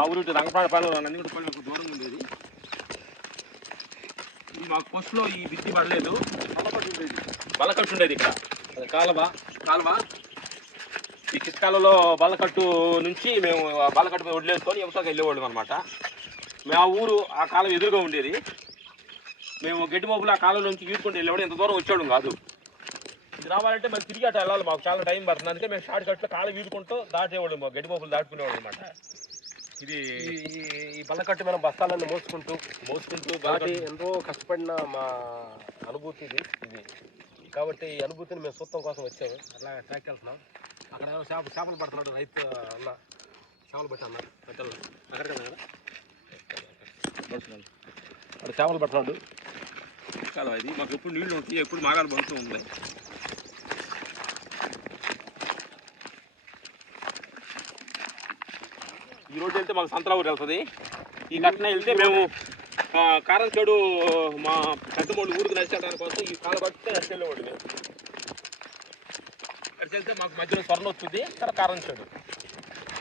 మా ఊరు రంగపాడపాలెం నందిగుంటపాలెం దూరంగా ఉండేది. ఇది మాకు ఫస్ట్లో ఈ బిత్తి పడలేదు, బల్లకట్టు ఉండేది ఇక్కడ. కాలువ ఈ కిష్కాలలో బల్లకట్టు నుంచి మేము బల్లకట్టు మీద వడ్లేసుకొని వ్యవసాయం వెళ్ళేవాళ్ళం అనమాట. మేము ఆ ఊరు ఆ కాలం ఎదురుగా ఉండేది. మేము గడ్డి మోపులు ఆ కాలం నుంచి ఈదుకుంటూ వెళ్ళేవాడు, ఇంత దూరం వచ్చేవాడు కాదు. ఇది రావాలంటే మరి తిరిగి అట్లా వెళ్ళాలి, మాకు చాలా టైం పడుతుంది. అందుకే మేము షార్ట్ కట్లో కాలు వీడుకుంటూ దాటేవాళ్ళు, మాకు గడ్డి మోపులు దాటుకునేవాళ్ళు అనమాట. ఇది ఈ బల్లకట్టు మనం బస్తాలన్నీ మోసుకుంటూ బాగా ఎంతో కష్టపడిన మా అనుభూతి ఇది. కాబట్టి ఈ అనుభూతిని మేము చూడటం కోసం వచ్చాము. అట్లా ట్రాక్ వెళ్తున్నాం. అక్కడ చేపలు పడుతున్నాడు రైతు అన్న, చేపలు పట్టి అన్న పెట్టాలి అక్కడ కదా అక్కడ చేపలు పడుతున్నాడు. చాలా ఇది మాకు ఎప్పుడు నీళ్ళు ఉంటాయి, ఎప్పుడు మాగాలు పడుతూ ఉన్నాయి. ఈ రోడ్డు వెళ్తే మాకు సంతరా ఊరు వెళ్తుంది. ఈ కట్న వెళ్తే మేము కారం చెడు మా పెద్దమూడు ఊరికి నడిచేయడానికి కోసం ఈ కాలు పట్టితే నడిచి వెళ్ళేవాడు. మేము అక్కడికి వెళ్తే మాకు మధ్యలో స్వర్ణ వస్తుంది, తర్వాత కారం చెడు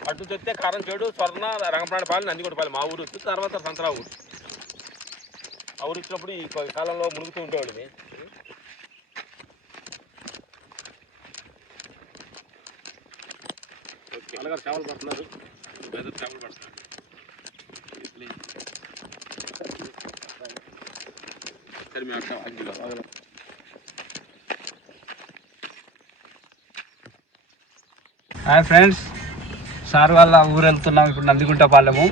అటు చెప్తే కారం చెడు, స్వర్ణ, రంగప్రాణపాలెం, నందిగుంటపాలెం మా ఊరు వచ్చింది. తర్వాత సంతరా ఊరు. ఆ ఊరు వచ్చినప్పుడు ఈ కాలంలో మునుగుతూ ఉండేవాడు. మేము అలాగే చేపలు పడుతున్నారు, చేపలు పడుతున్నారు. సరే మేము అట్లా హాయ్ ఫ్రెండ్స్, సార్ వాళ్ళ ఊరు వెళ్తున్నాం ఇప్పుడు నందిగుంటపాలెము.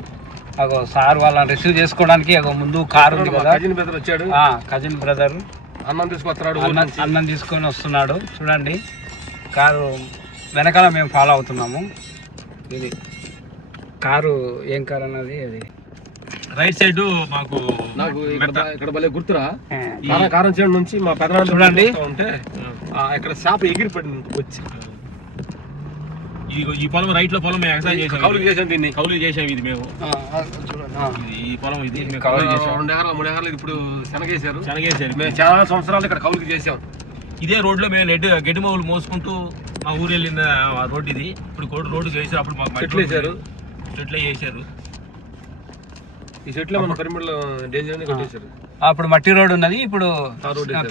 అగో సార్ వాళ్ళని రిసీవ్ చేసుకోవడానికి ముందు కారు ఉంది కదా, కజిన్ బ్రదర్ అన్నం తీసుకొస్తున్నాడు, అన్నం తీసుకొని వస్తున్నాడు. చూడండి కారు వెనకాల మేము ఫాలో అవుతున్నాము. ఇది కారు ఏం కారు అన్నది, అది రైట్ సైడ్ మాకు నాకు ఇక్కడ భలే గుర్తురా. కారం సైడ్ నుంచి మా పెద్ద చూడండి ఉంటే ఇక్కడ చేప ఎగిరి పడింది వచ్చి. ఈ పొలం రైట్ లో పొలం మేము ఎక్సైజ్ చేసాం, కౌలు చేసాం, దీన్ని కౌలు చేసాం. ఇది మేము ఈ పొలం ఇది 2 ఎకరాలు 3 ఎకరాలు ఇప్పుడు శనగేశారు. మేము చాలా సంవత్సరాలు ఇక్కడ కౌలుకి చేసాం. ఇదే రోడ్లో మేము గడ్డి మోగులు మోసుకుంటూ మా ఊరు వెళ్ళిన రోడ్డు ఇది. ఇప్పుడు రోడ్డు చేశారు, అప్పుడు మాకు చెట్లు వేసారు. ఈ చెట్లు మన పరిమళ డేంజర్ కొట్టేశారు. అప్పుడు మట్టి రోడ్ ఉన్నది, ఇప్పుడు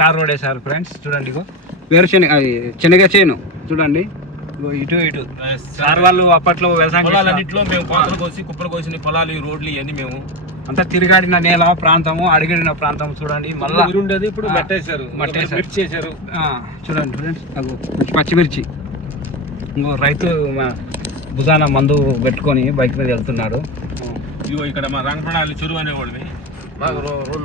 తార్ రోడ్ వేసారు. ఫ్రెండ్స్ చూడండి, శనగ చేను చూడండి, ఇటు సార్ వాళ్ళు అప్పట్లో వ్యవసాయం పొలాలన్నింటిలో మేము కోతలు కోసి కుప్పలు కోసిన పొలాలు, ఈ రోడ్లు ఇవన్నీ మేము అంతా తిరిగాడిన నేల ప్రాంతము, అడిగిన ప్రాంతం చూడండి. మళ్ళీ ఉండేది ఇప్పుడు మట్టేశారు. చూడండి ఫ్రెండ్స్, పచ్చిమిర్చి. ఇంకో రైతు భుజాన మందు పెట్టుకొని బైక్ మీద వెళ్తున్నాడు. ఇగో ఇక్కడ మా రంగప్రాణాలు చెరువు అనేవాళ్ళని, మాకు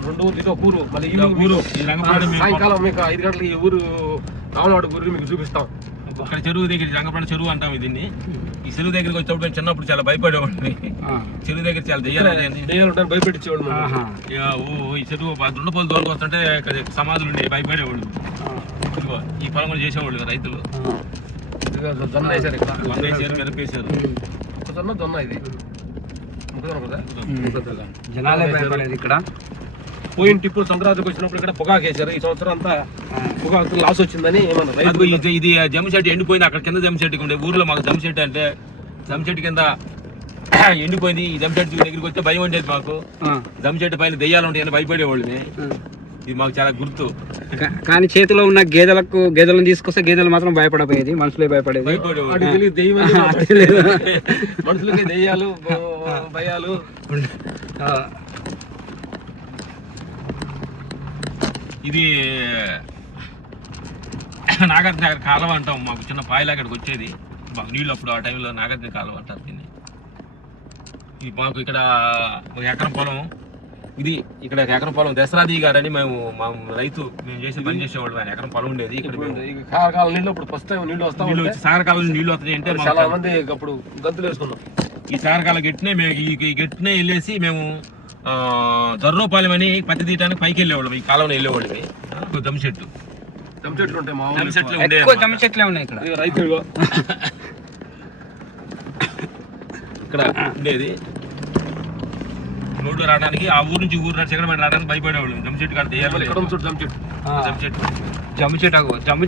2 ఊరు ఊరు. మళ్ళీ ఊరు సాయంకాలం మీకు 5 గంటలకి ఈ ఊరు రావణవాడ ఊరు మీకు చూపిస్తాం. అక్కడ చెరువు దగ్గర రంగప్రాణ చెరువు అంటాం దీన్ని. ఈ చెరువు దగ్గరికి వచ్చేటప్పుడు చిన్నప్పుడు చాలా భయపడేవాడిని. చెరువు దగ్గర చాలా దెయ్యాలు భయపెట్టించేవాడు. ఈ చెరువు దుండపోలు దూరకు వస్తుంటే సమాధులు ఉండే భయపడేవాళ్ళు. ఈ పొలం కూడా చేసేవాళ్ళు రైతులు. జొన్న వేసారు, ఇక్కడ జొన్న వేసారు, మిరపేశారు. మొక్కజొన్న జొన్న ఇది జనాలే భయపడేది. ఇక్కడ పోయిన టిప్పు సంక్రాంతికి వచ్చినప్పుడు ఇక్కడ పొగాకు వేసారు. ఈ సంవత్సరం అంతా పొగాకు లాస్ వచ్చిందని ఏమన్నా. ఇది జమ్మి చెట్టు ఎండిపోయింది, అక్కడ కింద జమ్మి చెట్టుకి ఉండే ఊర్లో మాకు జమ్మి చెట్టు అంటే జమ్మి చెట్టు కింద ఎండిపోయింది. ఈ జమ్మి చెట్టు దగ్గరికి వస్తే భయం ఉండేది మాకు. జమ్మి చెట్టు పైన దెయ్యాలు ఉంటాయని భయపడేవాళ్ళని. ఇది మాకు చాలా గుర్తు. కానీ చేతిలో ఉన్న గేదెలను తీసుకొస్తే గేదెలు మాత్రం భయపడపోయేది, మనుషులే భయపడేది. మనుషులకి దెయ్యాలు భయాలు. ఇది నాగార్జున నగర్ కాలువ అంటాం. మాకు చిన్న పాయలు అక్కడికి వచ్చేది మాకు నీళ్ళు. అప్పుడు ఆ టైంలో నాగార్జున కాలువ అంటారు దీన్ని. ఇది మాకు ఇక్కడ 1 ఎకరం పొలం. ఇది ఇక్కడ 1 ఎకరం పొలం. దసరాది గారని మేము మా రైతు మేము చేసి పని చేసేవాళ్ళు. 1 ఎకరం పొలం ఉండేది. ఇక్కడ సాగరకాలం నీళ్ళు అప్పుడు ఫస్ట్ టైం నీళ్ళు వస్తాం. సాగరకాలం నీళ్ళు వస్తాయి అంటే చాలా మంది అప్పుడు గంతులు వేసుకున్నాం. ఈ సాగరకాల గట్టినే మేము ఈ గట్టినే వెళ్ళేసి మేము జర్రోపాలెం అని పత్తి తీయడానికి పైకి వెళ్ళేవాళ్ళం. ఈ కాలంలో వెళ్ళేవాళ్ళవి. జమ్మి చెట్లు ఉంటాయి, మా జమ్మి చెట్లు జమ్మి చెట్లే ఉన్నాయి ఇక్కడ. రైతులు ఇక్కడ ఉండేది. రోడ్డు రావడానికి ఆ ఊరు నుంచి ఊరు నడిచి రావడానికి భయపడేవాళ్ళు. జమ్మి చెట్టు కాడ జమ్మి చెట్టు జమ్ము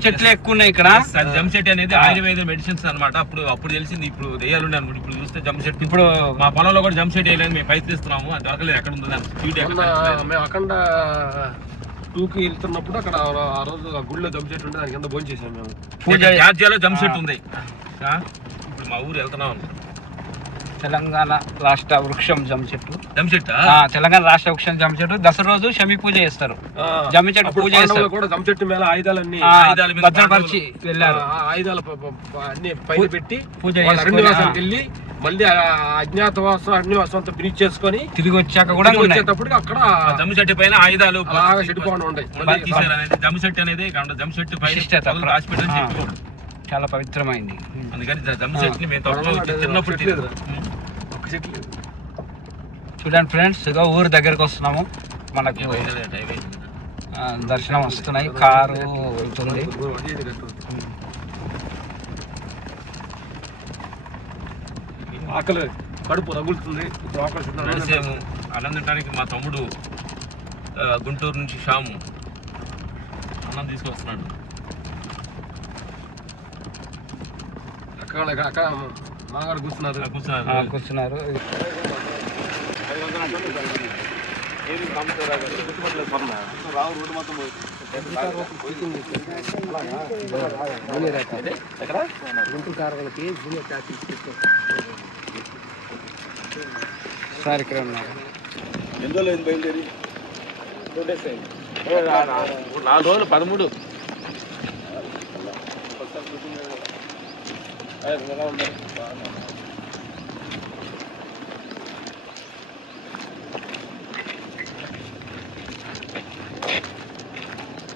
చెట్లు ఎక్కువ ఉన్నాయి ఇక్కడ. జమ్ము చెట్టు అనేది ఆయుర్వేద మెడిసిన్స్ అన్నమాట. అప్పుడు తెలిసింది, ఇప్పుడు దెయ్యాలుండే అనుకుంటే ఇప్పుడు చూస్తే జమ్ము చెట్టు. ఇప్పుడు మా పొలంలో కూడా జమ్ము చెట్టు వేయాలని మేము ప్రయత్నిస్తున్నాము, అది దొరకలేదు. ఎక్కడ ఉందో దాని మేము అక్కడ 2కి వెళ్తున్నప్పుడు అక్కడ ఆ రోజు ఆ గుడిలో జమ్ము చెట్టు ఉంటే దాని కింద భోజనం చేసాము మేము. జార్జియాలో జమ్ము చెట్టు ఉంది. ఇప్పుడు మా ఊరు వెళ్తున్నాం. తెలంగాణ రాష్ట్ర వృక్షం జమ్ము చెట్టు. తెలంగాణ రాష్ట్ర వృక్షం జమ్ము చెట్టు. దసరా రోజు షమి పూజ చేస్తారు. జమ్ము చెట్టు పూజ చేస్తారు కూడా. జమ్ము చెట్టు మీద ఆయుధాలన్నీ భద్రపరిచి వెళ్ళారు. ఆయుధాలు అన్ని పైన పెట్టి పూజ వెళ్ళి మళ్ళీ అగ్నివాసం అంతా ఫినిష్ చేసుకొని తిరిగి వచ్చాక కూడా వచ్చేటప్పటికి అక్కడ జమ్ము చెట్టు పైన ఆయుధాలు చెట్టుకోండి ఉంటాయి. జమ్ము చెట్టు అనేది జమ్ము చెట్టు పైన చాలా పవిత్రమైంది. అందుకని జమ్ము చెట్టుని మేము చిన్నప్పుడు చూడండి ఫ్రెండ్స్, ఇక ఊరు దగ్గరకు వస్తున్నాము. మనకు దర్శనం వస్తున్నాయి, కారు వెళ్తుంది. ఆకలి కడుపు రగులుతుంది. అన్నం తినడానికి మా తమ్ముడు గుంటూరు నుంచి షాము అన్నం తీసుకొస్తున్నాడు. అక్కడ మాగారు కూర్చున్నారు. సార్ ఇక్కడ ఉన్నారు. 4 రోజులు 13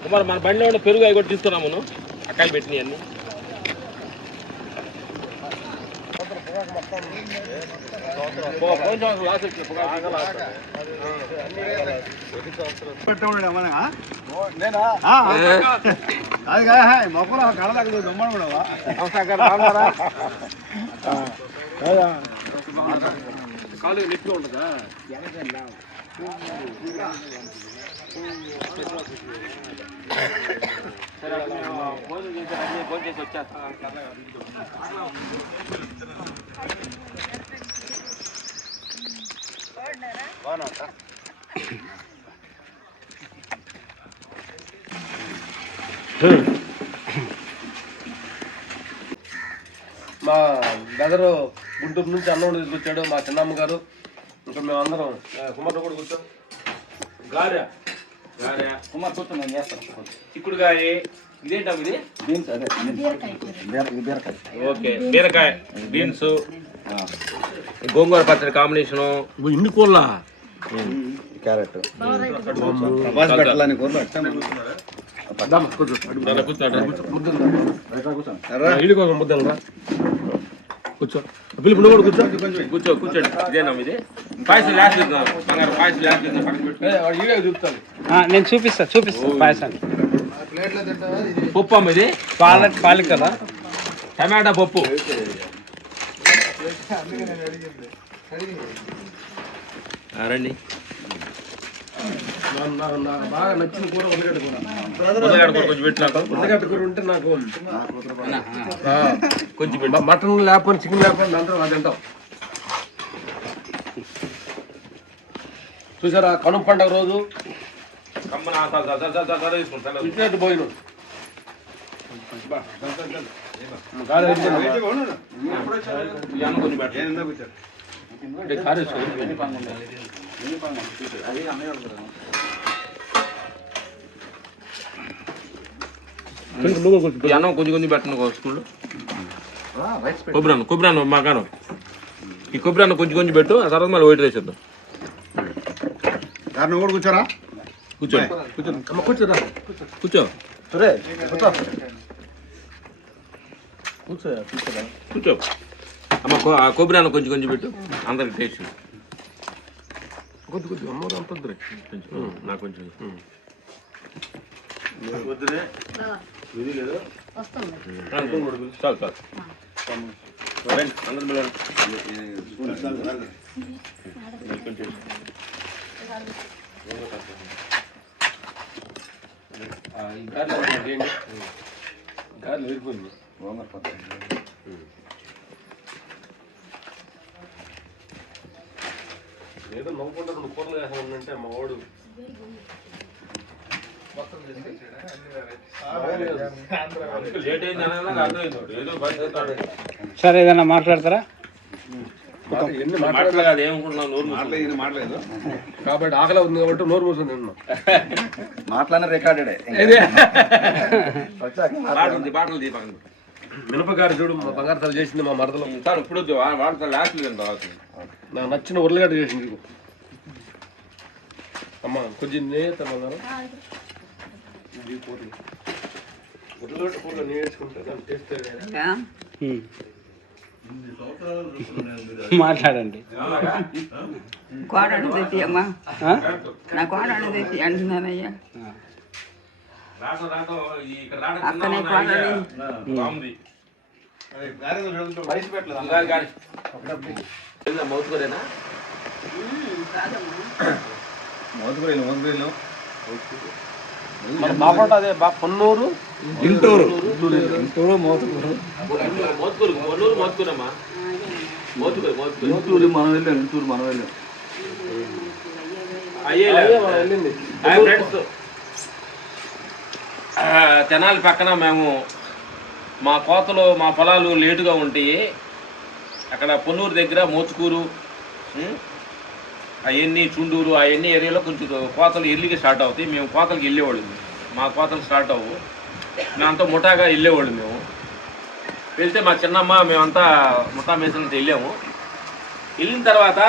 కుమార్ మన బండిలో ఉన్న పెరుగు అవి కూడా తీసుకున్నాము. అక్కాయి పెట్టినవి అన్ని. కాలు నెప్పిగా ఉంటుందా? భోజనం చేసి వచ్చేస్తా. మా బ్రదరు గుంటూరు నుంచి అన్నం తీసుకొచ్చాడు, మా చిన్నమ్మ గారు. ఇంకా మేము అందరం కుమార్తో కూడా కూర్చో. గారె కుమార్ కూర్చో, నేను చేస్తాను. చిక్కుడుకాయ ఇదేంటాం ఇది? బీన్స్. అదే బీరకాయ. ఓకే, బీరకాయ, బీన్స్, గోంగూర పచ్చడి కాంబినేషను. ఇన్ని కూరలా? క్యారెట్, ముద్దలరా. కూర్చో పిలుపు, నువ్వు కూడా కూర్చో. కూర్చోండి. ఇదేనా ఇది? పాయసం లాస్ట్ చూపుతాను. నేను చూపిస్తా పాయసాన్ని. పప్పు అమ్మ ఇది? పాలు కదా, టమాటా పప్పు. రండి. బాగా నచ్చిన కూర ఉల్లగడ్డ కూర. ఉల్లగడ్డ కూర కొంచెం పెట్టినాక. ఉల్లగడ్డ కూర ఉంటే నాకు కొంచెం మటన్ లేకపోతే చికెన్ లేకపోతే అందరం అది తింటాం. చూసారా, కనుమ పండుగ రోజు ఇచ్చినట్టు పోయిన అన్నం కొంచెం పెట్టను స్కూల్లో. కొబ్బరి మాకాను ఈ కొబ్బరి అన్నం కొంచెం పెట్టు, ఆ తర్వాత మళ్ళీ వైట్ రైస్ వేద్దాం. కూడా కూర్చోరా? కూర్చోరా, కూర్చో. కూర్చో అమ్మ. కొబ్బరి అన్నం కొంచెం పెట్టు, అందరికి టేస్ట్. కొద్ది అమ్మ అంత నాకు కొంచెం చాలు చాలు. అందరు గాలి ఎరిపోయింది. ఏదో నవ్వుకుంటా రెండు కూరలు వేసామంటే మా వాడు లేట్ అయింది అనేది అర్థమైంది. ఏదో సార్ ఏదైనా మాట్లాడతారా? మాట్లాడదు ఏమనుకుంటున్నావు, నోరు మాట్లాడలేదు కాబట్టి ఆకలి ఉంది కాబట్టి నోరు మూసుకొని తిన్నాం. మాట్లాడిన రికార్డెడే బాటలు దీపండి. మినపగారు చూడు మా బంగారు తల చేసింది మా మరదలు. సార్ ఇప్పుడు వాడితో లాస్ట్ నాకు నచ్చిన ఉర్లగడ్డ చేసింది. అమ్మ కొంచెం ఉర్లగడ్డ కూరలో నేను వేసుకుంటే దాన్ని టేస్ట్ మాట్లాడండి. కోడను తెచ్చి అమ్మా, నా కోడను తెచ్చి అంటున్నానయ్యా. అక్కనే కోడని మౌతుకోరేనా బాగుంటుంది. అదే పొన్నూరు ఇంటూరు మోతుకూరు మోతుకూరమ్మా. ఇంటూరు మనం వెళ్ళాం. తెనాలి పక్కన మేము మా కోతలు మా పొలాలు లేటుగా ఉంటాయి. అక్కడ పొన్నూరు దగ్గర మోచుకూరు అవన్నీ చుండూరు అవన్నీ ఏరియాలో కొంచెం కోతలు ఎర్లీగా స్టార్ట్ అవుతాయి. మేము కోతలకు వెళ్ళేవాళ్ళం. మా కోతలు స్టార్ట్ అవ్వు మేమంతా ముఠాగా వెళ్ళేవాళ్ళు. మేము వెళ్తే మా చిన్నమ్మ మేమంతా ముఠా మేసంతో వెళ్ళాము. వెళ్ళిన తర్వాత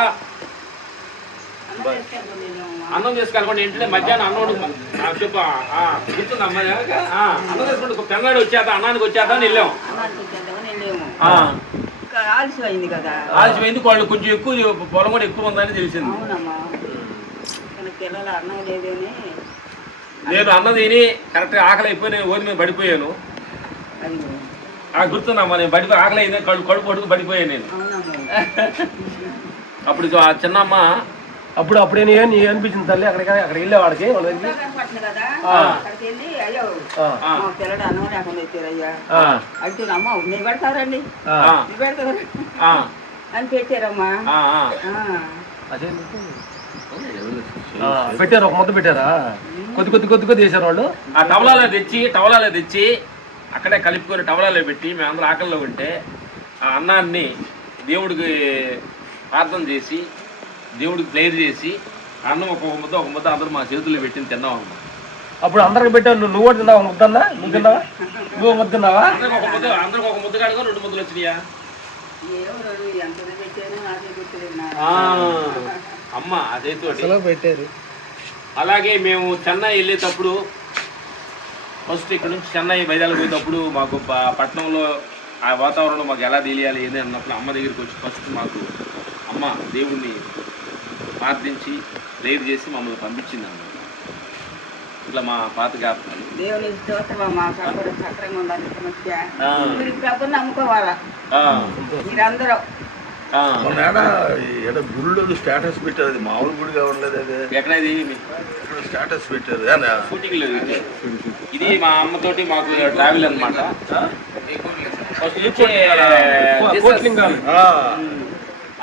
అన్నం చేసుకోవాలనుకోండి. ఇంట్లో మధ్యాహ్నం అన్నం చెప్ప గుర్తుంది అమ్మ అన్నం చేసుకుంటే పెన్నాడు వచ్చేత అన్నానికి వచ్చేత అని వెళ్ళాము. ఆలస్యమైంది కదా, ఆలస్యమైంది. వాళ్ళు కొంచెం ఎక్కువ పొలం కూడా ఎక్కువ ఉందని తెలిసింది. పిల్లలు అన్నం లేదని నేను అన్నం తిని కరెక్ట్గా ఆకలి అయిపోయి నేను ఓరి మీద పడిపోయాను. గుర్తుందమ్మా, నేను పడిపోయి ఆకలి అయింది, కడుపు పడుకు పడిపోయాను నేను. అప్పుడు ఆ చిన్నమ్మ అప్పుడే నీ అనిపించింది తల్లి. అక్కడికి వెళ్ళేవాడికి పిల్లడు అన్నం లేకుండా వచ్చారయ్యా. అంటే అమ్మ మీరు పెడతారండి అని పెట్టారమ్మా. పెట్టారు, ఒక ముద్ద పెట్టారా? కొద్ది వేసారు వాళ్ళు. ఆ టవలాలో తెచ్చి అక్కడే కలుపుకొని టవలాలో పెట్టి మేమందరూ ఆకలిలో ఉంటే ఆ అన్నాన్ని దేవుడికి ప్రార్థన చేసి దేవుడికి ప్రేయర్ చేసి అన్నం ఒక ముద్ద అందరూ మా చేతుల్లో పెట్టింది తిన్నాం అమ్మ. అప్పుడు అందరికి పెట్టావు. నువ్వు కూడా తిన్నావా? ముద్దన్నా నువ్వు తిన్నావా? నువ్వు ముద్ద తిన్నావా? అందరికి ఒక ముద్ద కాడుగా 2 ముద్దలు వచ్చినాయా అమ్మ అదైతే పెట్టారు. అలాగే మేము చెన్నై వెళ్ళేటప్పుడు ఫస్ట్ ఇక్కడ నుంచి చెన్నై బయలుదేరి పోయేటప్పుడు మాకు పట్టణంలో ఆ వాతావరణం మాకు ఎలా తెలియాలి ఏది అన్నప్పుడు అమ్మ దగ్గరికి వచ్చి ఫస్ట్ మాకు అమ్మ దేవుణ్ణి ప్రార్థించి ప్రేయర్ చేసి మమ్మల్ని పంపించింది అన్నమాట. ఇట్లా మా పాత జ్ఞాపకాలు. నమ్ముకోవాలా మీరందరూ. గుడిలో స్టేటస్ పెట్టారు. అది మామూలు గుడి కావట్లేదు. అది ఎక్కడ స్టేటస్ పెట్టారు. షూటింగ్ లేదు. ఇది మా అమ్మతోటి మాకు ట్రావెల్ అనమాట.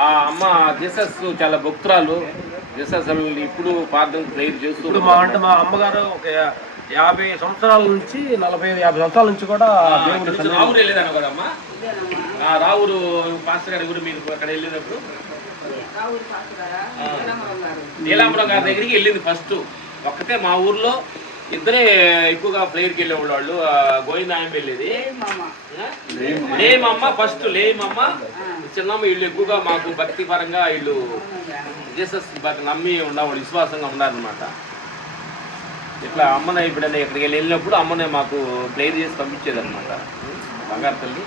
ఆ అమ్మ జీసస్ చాలా భక్తురాలు. జీసస్ ఇప్పుడు ప్రార్థన ప్రేయర్ చేస్తూ మా అమ్మగారు ఒక 50 సంవత్సరాల నుంచి 40-50 సంవత్సరాల నుంచి కూడా రావురు వెళ్ళేదాన్ని కూడా అమ్మ. రావురు పాస్టర్ గారి గురి మీరు అక్కడ వెళ్ళినప్పుడు నీలాంబరం గారి దగ్గరికి వెళ్ళింది ఫస్ట్. ఒక్కతే మా ఊర్లో ఇద్దరే ఎక్కువగా ప్లేయర్కి వెళ్ళేవాళ్ళు. వాళ్ళు గోవిందాయం వెళ్ళేది లేమమ్మ ఫస్ట్. లేమమ్మ చిన్నమ్మ వీళ్ళు ఎక్కువగా మాకు భక్తి పరంగా వీళ్ళు జీసస్ నమ్మి ఉన్నవాళ్ళు, విశ్వాసంగా ఉన్నారనమాట. ఇట్లా అమ్మనే ఎప్పుడైనా ఎక్కడికి వెళ్ళినప్పుడు అమ్మనే మాకు ప్లేయర్ చేసి పంపించేది అనమాట. బంగారు తల్లి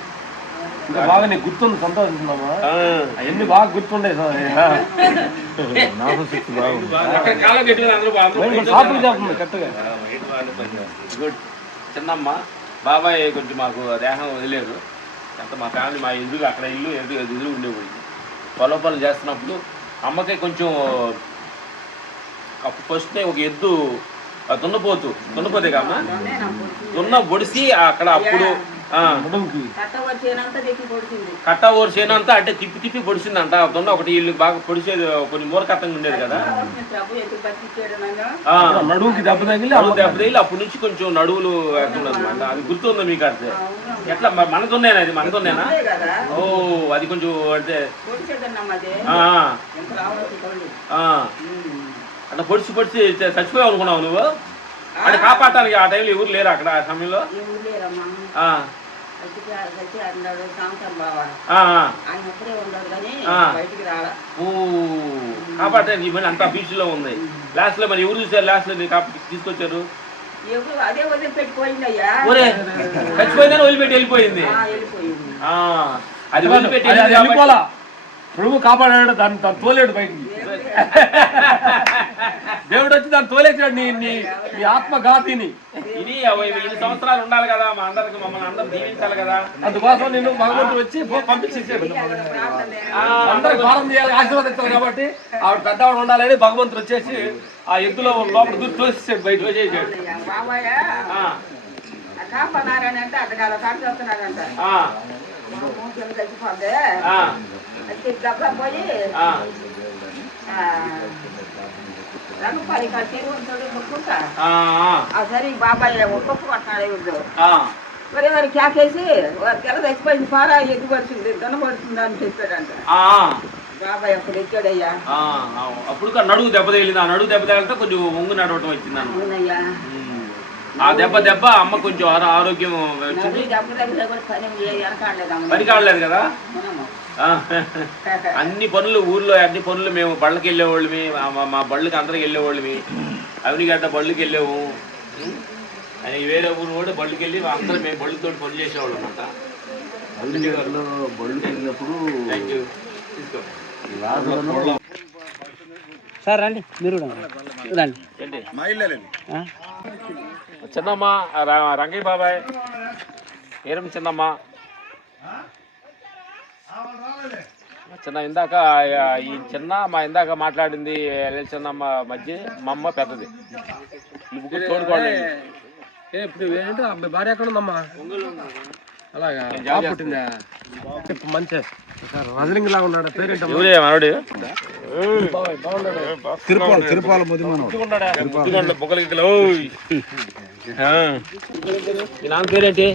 బాగా నీకు గుర్తుంది, సంతోషిస్తున్నామా? అవన్నీ బాగా గుర్తుండే. గుడ్. చిన్నమ్మ బాబాయ్ కొంచెం మాకు దేహం వదిలేరు. అంత మా ఫ్యామిలీ మా ఎదురు అక్కడ ఇల్లు ఎదురు ఉండేవాళ్ళు. పొలం పనులు చేస్తున్నప్పుడు అమ్మకి కొంచెం ఫస్ట్ ఒక ఎద్దు దున్నపోతే కమ్మా దొన్నేనా పొడిచింది. దున్న పొడిసి అక్కడ అప్పుడు కట్ట వచ్చేనంత తెచ్చి పొడిచింది. కట్ట ఓర్చేనంతా అంటే తిప్పి పొడిచిందంట. దున్న ఒకటి వీళ్ళు బాగా పొడిచేది కొన్ని మూరకట్టంగా ఉండేది కదా. ప్రభు ఎందుకు బతికిచ్చాడు నన్ను? నడువుకి దెబ్బ తగిలి అప్పటి నుంచి కొంచెం నడువులు అనమాట. అది గుర్తుందా మీకు? అంటే ఎట్లా మన దున్నేనా? అది మన దున్నేనా? అంతే కదా ఓ అది కొంచెం అంటే పొడిచేదన్నమ్మా అది. ఎంత రావచ్చు తోడు. అట్లా పొడిచి చచ్చిపోయావు అనుకున్నావు నువ్వు? అంటే కాపాడటానికి ఆ టైంలో ఎవరు లేరు అక్కడ ఆ సమయంలో? ఎవరు లేరమ్మా. సచ్చి అన్నాడు సాంతం బావ. ఆయన ఒక్కడే ఉన్నాడు కానీ బయటికి రాలా. ఓ కాపాడటానికి ఈ మళ్ళీ అంతా బీచ్లో ఉంది. లాస్ట్ లో మరి ఎవరు చూసారు? లాస్ట్ లో తీసుకొచ్చారు ఎవరు అదే వదిలిపెట్టిపోయిందయ్యా. ఒరే చచ్చిపోయిందని వదిలిపెట్టి వెళ్ళిపోయింది. వెళ్ళిపోయింది. అది వదిలిపెట్టి వెళ్ళిపోలా. ప్రభు కాపాడాడు, దాన్ని తోలేడు బయటికి. దేవుడు వచ్చి దాన్ని తోలేసాడు నీ ఆత్మఘాతిని. ఇది 5 సంవత్సరాలు ఉండాలి కదా, మమ్మల్ని అందరూ దీవించాలి కదా. అందుకోసం నేను భగవంతుడు వచ్చి పంపించేసాడు. అందరికి భారం చేయాలి, ఆశీర్వదించాలి కాబట్టి ఆవిడ పెద్దవాడు ఉండాలని భగవంతుడు వచ్చేసి ఆ ఎద్దులో లోపల దూరి తోసేసాడు, బయట వచ్చేసాడు. బాబాయ్ కాపాడారని అంటే అడ్డగాల తాటి వస్తున్నాడంట. చచ్చిపోతే డబ్బా పోయి రంగపాలి చెరువు ఉంటాడు ముట్టుకుంటా. సరే బాబాయ్ ఒక్కొక్క పట్టినాడు. మరి క్యాకేసి తెల్ల చచ్చిపోయింది, పారా ఎద్దుపడుతుంది, దొనపడుతుంది అని చెప్పాడంట. బాబాయ్ అప్పుడు ఎక్కాడయ్యా. అప్పుడు నడుగు దెబ్బ తగిలింది. ఆ నడుగు దెబ్బ తగిలితే కొంచెం ఒంగు నడవటం వచ్చింది. అవునయ్యా. ఆ దెబ్బ అమ్మ కొంచెం ఆరోగ్యం వచ్చింది. పని కావలేదు కదా. అన్ని పనులు ఊర్లో అన్ని పనులు మేము బళ్ళకి వెళ్ళేవాళ్ళమి. మా బళ్ళకి అందరికి వెళ్ళేవాళ్ళమి. అవినిగడ్డ బళ్ళకి వెళ్ళాము. అని వేరే ఊరు కూడా బళ్ళకి వెళ్ళి అందరం మేము బళ్ళతో పనులు చేసేవాళ్ళం అన్నమాట. అవినిగడ్డలో బళ్ళకి వెళ్ళినప్పుడు థ్యాంక్ యూ. తీసుకో సార్ రండి, మీరు రండి. ఏంటి మా ఇల్లు చిన్నమ్మ, రంగయ్య బాబాయ్, ఏరం చిన్నమ్మ, చిన్న ఇందాక ఈ చిన్న మా ఇందాక మాట్లాడింది చిన్నమ్మ మధ్య మా అమ్మ పెద్దది. తోడుకోవాలి. ఇప్పుడు ఏంటి భార్య ఎక్కడ ఉందమ్మా? అలాగా పుట్టిందా? మంచి రజలింగ్ లాగా ఉన్నాడు. పేరేంట? ఎవరే మనోడు? తిరుపాల బొక్కలు. నాన్న పేరేంటి?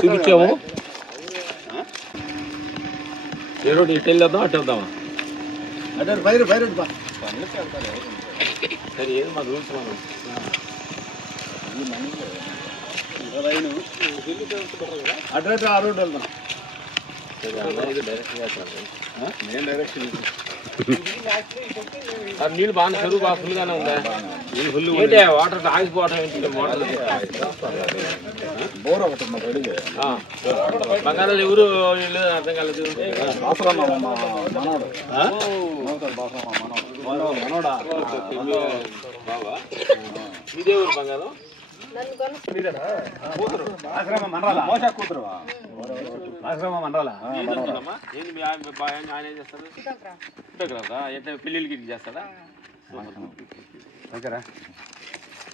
చూపించాము. ఏ రోడ్డు ఇటు వెళ్ళొద్దాం అటు వెళ్దామా? సరే ఏది మా రూల్స్ మనం అడ్రస్ ఆ రోడ్డు వెళ్దాం. నీళ్ళు బాగా చెరువు బాగా ఫుల్గానే ఉందా? ఏంటి వాటర్ ఆగిపోవడం ఏంటి? బోర్ ఒకటి బంగారాలు ఎవరు వీళ్ళు అర్థం కాలేదు. మనోడా ఇదే ఊరు బంగారం? ఆశ్రమ మండలా ఏంటి మీ ఆయన ఏం చేస్తారు? కదా ఎట్లా పెళ్ళిళ్ళకి చేస్తారా?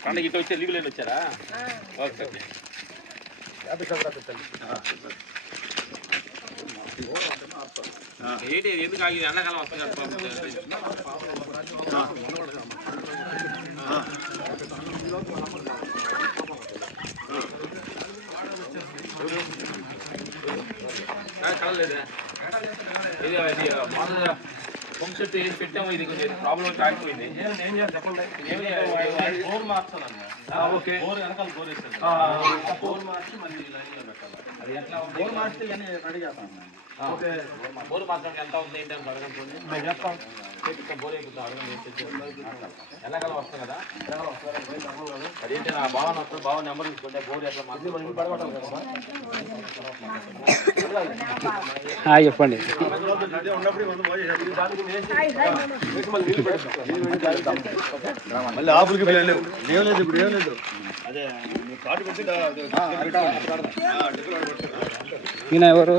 పండగ ఇట్లా వచ్చారు, లీవ్ లేని వచ్చారా? ఓకే. ఏంటి ఎందుకు ఆగింది? ఎండాకాలం వస్తుంది కదా. కలలేదా? ఇది మామూలుగా పంప్ సెట్ ఏది పెట్టాము, ఇది కొంచెం ప్రాబ్లం వచ్చి ఆగిపోయింది. ఏం చేయాలి చెప్పండి. బోర్ మార్చాలండి. ఓకే, బోర్ వెనకాల బోర్ వేస్తారు. బోర్ మార్చి మళ్ళీ లైన్లో పెట్టాలి. అది ఎట్లా బోర్ మార్చితే ఇవన్నీ రెడీ చేస్తాం. ఓకే, బోర్ మార్చడానికి ఎంత అవుతుంది ఏంటి అని అడగండి. మేము చెప్తాం. బోర్ ఎక్కుతాం అడగండి. ఎండాకాలం వస్తాం కదా. అదేంటి నా బావ వస్తుంది, బావ నెంబర్ తీసుకుంటే బోర్ ఎట్లా మార్చి చెప్పండి. మళ్ళీ ఆపులకి లేవు. ఇప్పుడు ఏం లేదు. అదే ఈయన ఎవరు?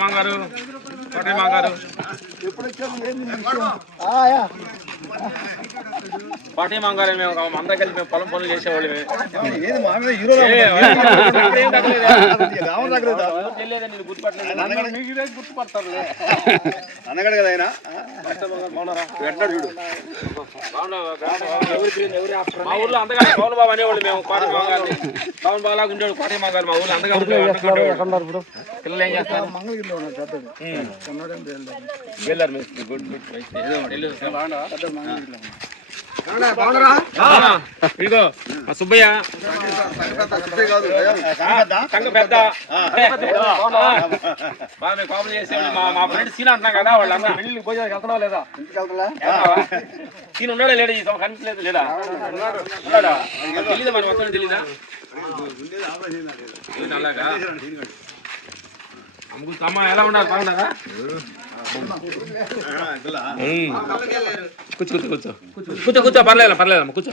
మాంగారు కోటయ్య మాంగారు కోటయ్య మాంగారు మేము అందరం కలిసి మేము పొలం పనులు చేసేవాళ్ళు గుర్తుపడతారు అన్నగడు కదా ఆయన చూడు మా ఊర్లో అంతగా పవన్ బాబు అనేవాళ్ళు మేము కోటయ్య మాంగారు పవన్ బాబు లాగా ఉండేవాడు కోటయ్య మాంగారు మా ఊర్లో అంతగా పిల్లలు ఏం చేస్తారు వెళ్ళారు గుడ్ ఇదిగో మా సుబ్బయ్య సంగ పెద్ద బాగా మేము కాపులు చేసేవాళ్ళు మా ఫ్రెండ్ సీన్ అంటున్నాం కదా వాళ్ళందరూ పెళ్లి భోజనానికి వెళ్తున్నావా లేదా సీన్ ఉన్నాడా లేడా ఈ కనిపించలేదు లేదా ఉన్నాడా తెలీదా మరి మొత్తం తెలీదా అలాగా అమ్మ ఎలా ఉండాలి బాగున్నారా కూర్చో కూర్చో కూర్చో కూర్చో కూర్చో పర్లేదు పర్లేదమ్మా కూర్చో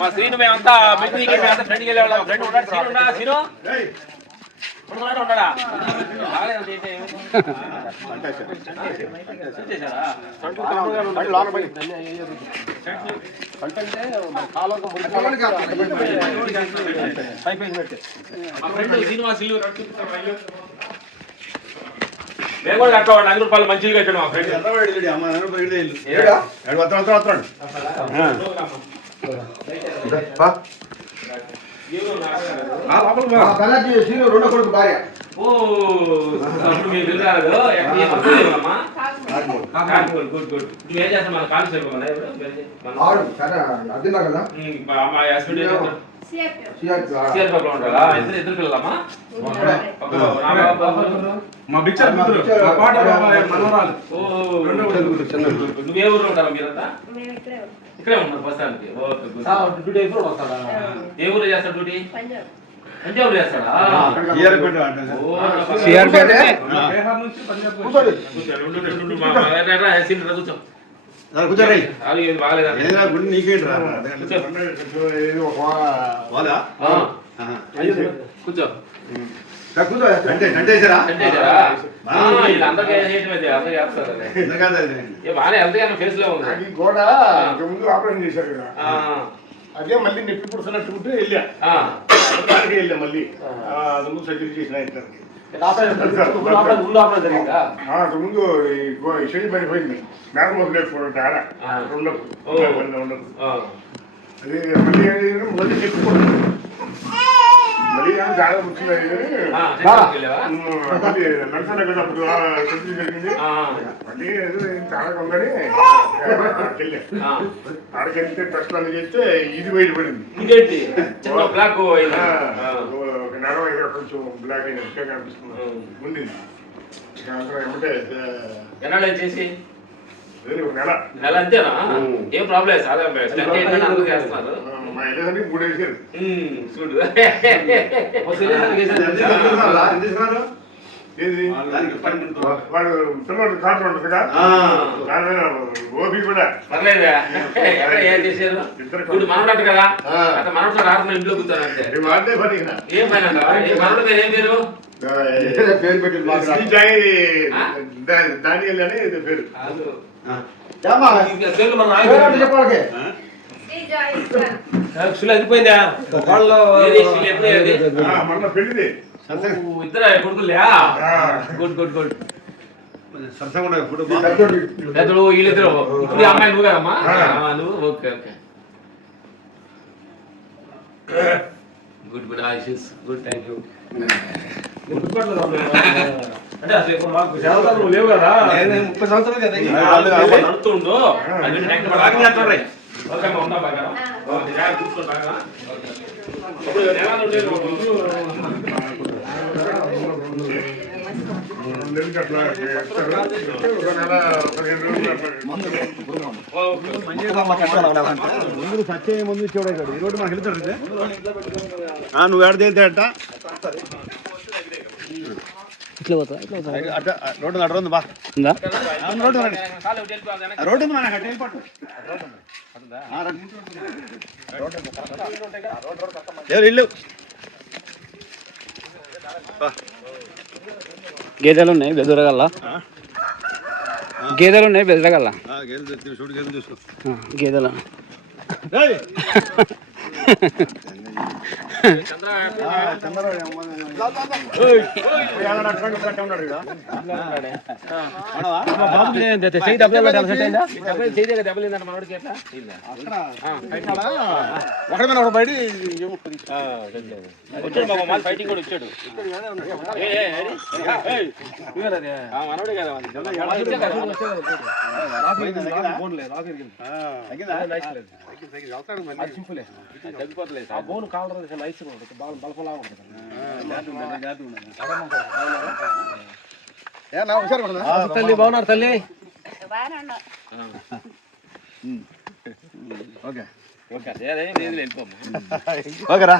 మా శ్రీను మేమంతా మెట్రీకి మేమంతా ఫ్రెండ్కి వెళ్ళేవాళ్ళం ఫ్రెండ్ ఉన్నాడు సీను ఉన్నాడా సీను ఉన్నాడా శ్రీనివాసులు మేము కూడా కట్టవాడు 100 రూపాయలు మంచిగా కట్టాడు మా ఫ్రెండ్ ఏం చేస్తాం మన కాలేజ్ ఉంటారా ఇద్దరు పిల్లలమ్మా మా బిచ్చర్ నువ్వే ఊర్లో ఉంటారా మీరంతా ఇక్కడే ఉన్నారు ప్రస్తుతానికి డ్యూటీ ఎప్పుడు వస్తాడా ఏ ఊర్లో చేస్తాడు డ్యూటీ పంజాబ్ చేస్తాడా కూర్చో బాగా ఎంతగానో ఫేస్ లో ఉంది కూడా ముందు ఆపరేషన్ చేశారు కదా అదే మళ్ళీ నొప్పి పుడుతున్నట్టు వెళ్ళా వెళ్ళా మళ్ళీ ముందు సర్జరీ చేసిన ముందు శని పడిపోయింది మేడం లేకపోతే ఉండదు అది మళ్ళీ మళ్ళీ చెప్పుకోండి మళ్ళీ చాలా వచ్చింది నడుచున్నా కదా అప్పుడు సర్జరీ జరిగింది మళ్ళీ చాలా ఉందని ఆడకెళ్తే టెస్ట్ అన్ని చేస్తే ఇది బయటపడింది నడవ కొంచెం బ్లాక్ అయిన కనిపిస్తుంది ఉండింది ఏమంటే చేసి నెల అంతేనా ఏం ప్రాబ్లం సార్ చేస్తున్నారు మా ఎల్లేదని 3 వేసారు చూడు వాడు పిల్లలు కాటు ఉంటుంది కదా ఓపి కూడా ఏం చేశారు ఇప్పుడు మనన్నట్టు కదా మనతో రాకుండా ఇంట్లో కూర్చోనంటే వాడే పని ఏం పని మనలో పేరు ఏం పేరు పేరు పెట్టి దానియల్ అని పేరు అయిపోయిందా మన పెళ్ళిది ఇద్దరు కొడుకులే గుడ్ గుడ్ గుడ్ పెద్దడు వీళ్ళిద్దరు ఇప్పుడు అమ్మాయి నువ్వు కదమ్మా నువ్వు ఓకే ఓకే గుడ్ గుడ్ ఆశీస్ గుడ్ థ్యాంక్ యూ అంటే అసలు మాకు నువ్వు లేవు కదా 30 సంవత్సరాలు కదా నడుతుండు ఓకే ఉందా బాగా ఇప్పుడు నెలలు ఉండేది ఒక రోజు. 2 నెలలకి అట్లా వేస్తారు. ఒక నెల 15 రోజులు అట్లా. ముందు సత్య ముందు చూడగాడు ఈ రోడ్డు మాకు వెళ్తాడు నువ్వు ఏడ తేలితే ఇట్లా పోతా అట్ట రోడ్డు అడ్డు ఉంది బా ఉందా రోడ్డు కాలు ఒకటి వెళ్ళిపోవాలి వెనక్కి. రోడ్డు ఉంది మనకు అట్ట వెళ్ళిపోటు ఎవరు ఇల్లు గేదెలు ఉన్నాయి బెదరగల్లా గేదెలు ఉన్నాయి బెదరగల్లా గేదెలు చూడు గేదెలు చూసుకో గేదెలు బయట ఫైటింగ్ కూడా వచ్చాడు. మనోడే కదా తగ్గిపోతలేదు సార్. బోన్ కావాలి నైస్ బలపలా ఉంటుంది తల్లి బాగున్నారు తల్లి బాగానే ఉన్నా. ఓకే ఓకే అదేం లేదు వెళ్ళిపోమ్మా. ఓకేరా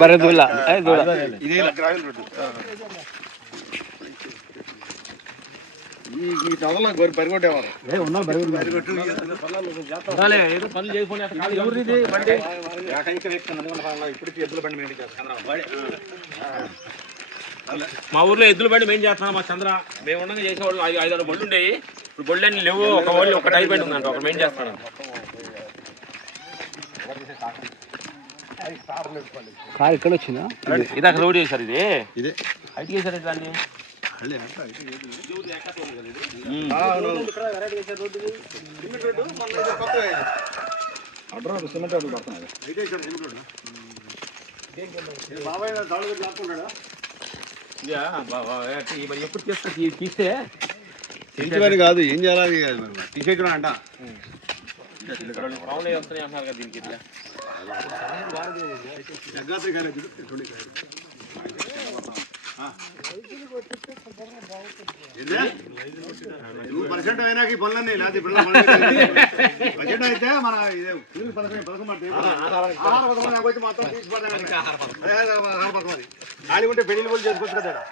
బరే దూల ఇదే గ్రావెల్ రోడ్డు ఈ టౌన్లో గోరి పరిగొట్టేవారు ఏదో పనులు చేసుకుని ఇప్పటికి ఎద్దుల బండి మెయింటైన్ చేస్తాను మా ఊర్లో ఎద్దుల బండి మెయిన్ చేస్తున్నాం. మా చంద్ర మేము ఉండగా చేసేవాళ్ళు 5-6 బళ్ళు ఉండేవి. ఇప్పుడు బళ్ళు అన్ని లేవు. ఒక వాళ్ళు ఒక టైర్ బండి ఉందంట, ఒక మెయిన్ చేస్తాడు. కారు ఇక్కడ వచ్చిందా ఇది అక్కడ రోడ్ చేశారు. ఇది ఇదే హైట్ చేశారు దాన్ని. సిమెంట్ రోడ్డు పడుతుంది బాబాయ్ దాడుగా లాక్కుంటాడా ఎప్పుడు తీస్తే ఇంటివని కాదు ఏం చేయాలి తీసేయడం అంట పవన్ వస్తున్నాయి అంటున్నారు కదా దీనికి. ఇట్లా నువ్వు పర్సెంట్ అయినా ఈ పనులన్నీ లేదా బడ్జెట్ అయితే మన పథకం మాత్రం ఆడిగుంటే పెళ్లి పోలు చేసుకోవచ్చు కదా.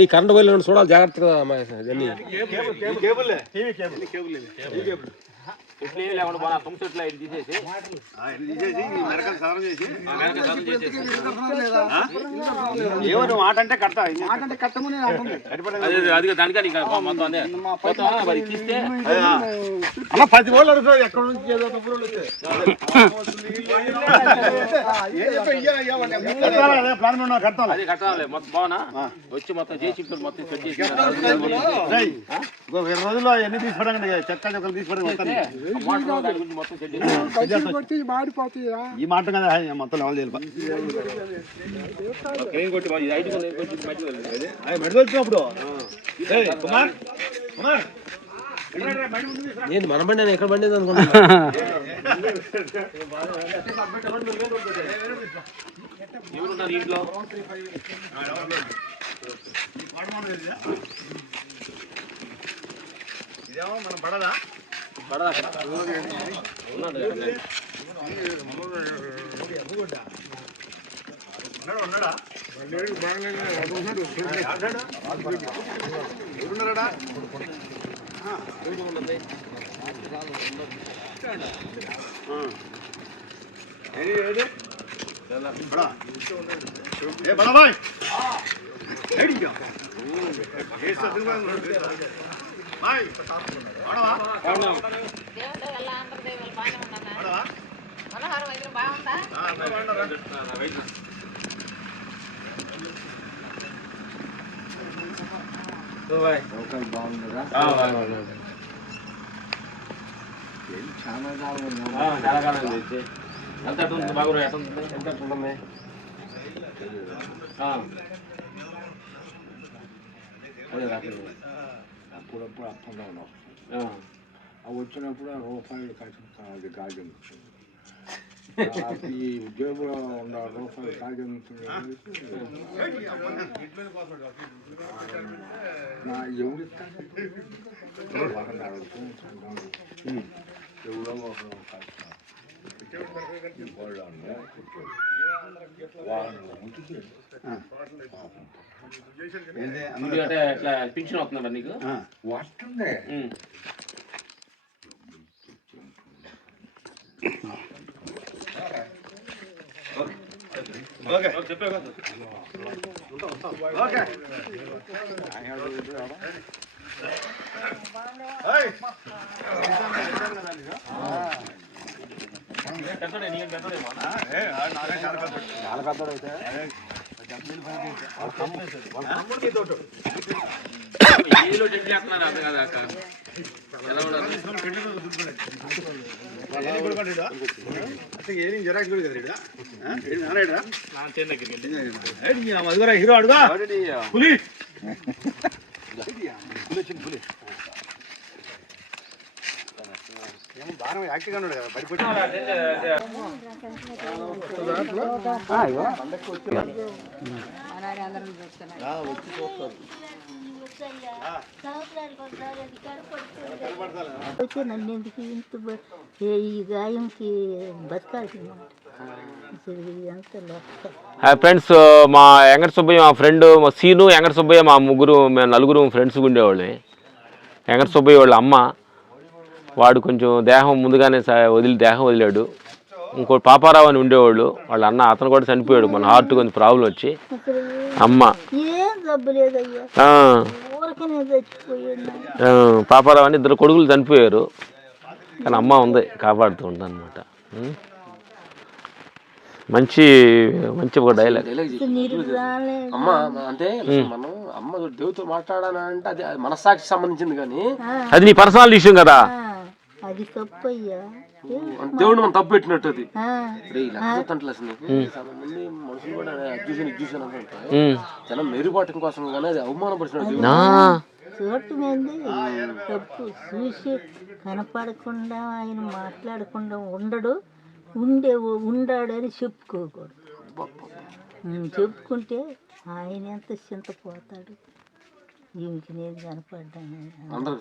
ఈ కరెంట్ పోయిన చూడాలి జాగ్రత్తగా cable TV cable cable cable ఇట్లా ఏమి లేకుండా బాగా తుమ్మిట్లా ఇది తీసేసి ఏమో నువ్వు మాట అంటే కడతా అది దానికని మొత్తం అదే మొత్తం మరి తీస్తే అలా 10 రోజులు అడుగుతావు ఎక్కడ నుంచి ఏదో ప్లాన్ ఉన్నా కడతాను అది కట్టాలి మొత్తం బాగున్నా వచ్చి మొత్తం చేసి మొత్తం సెట్ చేసి 20 రోజుల్లో ఎన్ని తీసుకోవడానికి చెక్క చెక్కలు తీసుకోవడానికి ఈ మాట కదా మొత్తం లెవెల్ మెడవచ్చినప్పుడు కుమార్ కుమార్ నేను మన బండి నేను ఎక్కడ బండి అనుకున్నా ఎవరున్నారు ఇంట్లో ఇదేమో మనం పడదా ఉన్నాడా బడాబాయ్ చాలా కాలం ఎంత ఉంటుంది బాగురు ఎంత ఉంటుంది ఎంత ఉంటుంది అదే అప్పుడప్పుడు అప్పుడు వచ్చినప్పుడు రూపాయలు అది కాజం ఈ ఉద్యోగంలో ఉన్న రూపాయలు కాజం నా ఎవరు ఎవరో అంటే ఇట్లా పింఛన్ అవుతుందా నీకు వస్తుంది హీరో అడుగా పులి బాగా యాక్టివ్ గా ఉన్నాడు కదా పడిపోయి వచ్చి చూస్తారు నన్ను ఎందుకు ఇంత ఈ గాయంకి బతకాల్సి ఫ్రెండ్స్ మా వెంకట సుబ్బయ్య మా ఫ్రెండ్ మా సీను వెంకట సుబ్బయ్య మా మేము నలుగురు ఫ్రెండ్స్ ఉండేవాళ్ళని. వెంకట సుబ్బయ్య వాళ్ళ అమ్మ వాడు కొంచెం దేహం ముందుగానే దేహం వదిలాడు. ఇంకోటి పాపారావు అని ఉండేవాళ్ళు వాళ్ళ అన్న, అతను కూడా చనిపోయాడు. మన హార్ట్ కొంచెం ప్రాబ్లం వచ్చి అమ్మ పాపారావు అని 2 కొడుకులు చనిపోయారు. కానీ అమ్మ ఉంది కాపాడుతూ ఉంటుంది అనమాట. మంచి ఒక డైలాగ్ అమ్మ అంటే మనం అమ్మ దేవుతో మాట్లాడాలంటే అది మనస్సాక్షి సంబంధించింది కానీ అది నీ పర్సనల్ విషయం కదా. అది తప్పయ్యా, దేవుడు మనం తప్పు పెట్టినట్టు. అది మనుషులు కూడా ఎగ్జిబిషన్ అంటే జనం మెరుగుపాటు కోసం కానీ అది అవమానపరిచినట్టు. చోటు మంది తప్పు చూసి కనపడకుండా ఆయన మాట్లాడకుండా ఉండాడని చెప్పుకోకూడదు. చెప్పుకుంటే ఆయన ఎంత చింతపోతాడు. ఈమెకి నేను కనపడ్డాను అందరూ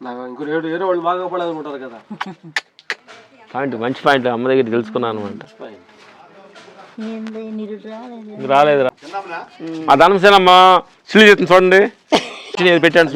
నాకు ఇంకో వేరే వాళ్ళు బాగా పడాలనుకుంటారు కదా. మంచి పాయింట్ అమ్మ దగ్గర తెలుసుకున్నాను అనమాట. రాలేదు మా ధనసేనమ్మ సిలి చేస్తుంది చూడండి, పెట్టాను.